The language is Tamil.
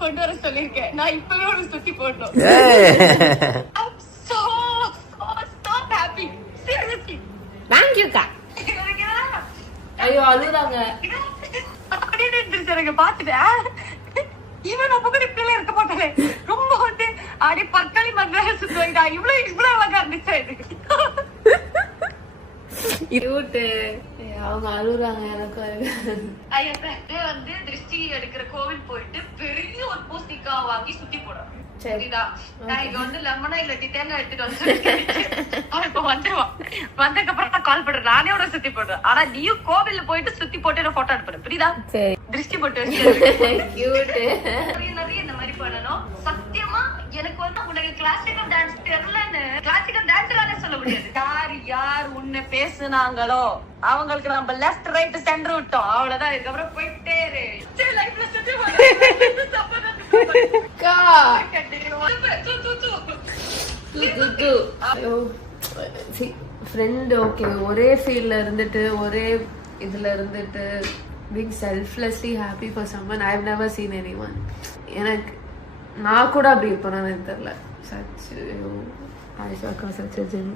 கொண்டு வர சொல்லிருக்கேன். நான் இப்பவே ஒரு சுத்தி போடணும். I'm so happy. Seriously. Thank you கா. ஐயோ அழுறாங்க. அப்படியே இருந்துச்சு எனக்கு பாத்துட்டேன். இவன் அப்ப கூட இப்படிலாம் இருக்க மாட்டானே. ரொம்ப வந்து அடி பற்களி மண்ணால சுத்துவாங்க. இவ்வளவு அழகா இருந்துச்சு இது. கியூட். அவங்க அழுறாங்க எனக்கு. ஐயா வந்து திருஷ்டி எடுக்கிற கோவில் போயிட்டு பெரிய ஒரு பூசணிக்கா வாங்கி சுத்தி போடுறோம். சரிதா? நான் இங்க வந்து லெமனா இல்லாட்டி தேங்காய் எடுத்துட்டு வந்து அவன் இப்ப வந்துருவான். வந்ததுக்கு அப்புறம் நான் கால் பண்றேன். நானே ஒரு சுத்தி போடுறேன். ஆனா நீயும் கோவில்ல போயிட்டு சுத்தி போட்டு போட்டோ எடுப்பேன். புரியுதா? திருஷ்டி போட்டு நிறைய இந்த மாதிரி பண்ணணும். சத்தியமா எனக்கு வந்து உனக்கு கிளாசிக்கல் டான்ஸ் தெரியலன்னு கிளாசிக்கல் டான்ஸ்லானே சொல்ல முடியாது. யார் உன்னை பேசுனாங்களோ அவங்களுக்கு நம்ம லெஃப்ட் ரைட் சென்டர் விட்டோம். அவ்வளவுதான். இதுக்கப்புறம் போயிட்டே இரு. லைஃப்ல சுத்தி ஃப்ரெண்ட் ஓகே ஒரே ஃபீல்ட்ல இருந்துட்டு ஒரே இதுல இருந்துட்டு being selflessly happy for someone I've never seen anyone. எனக்கு நான் கூட அப்படி இருப்பேன்னு எனக்கு தெரியல. Such I saw such a gem.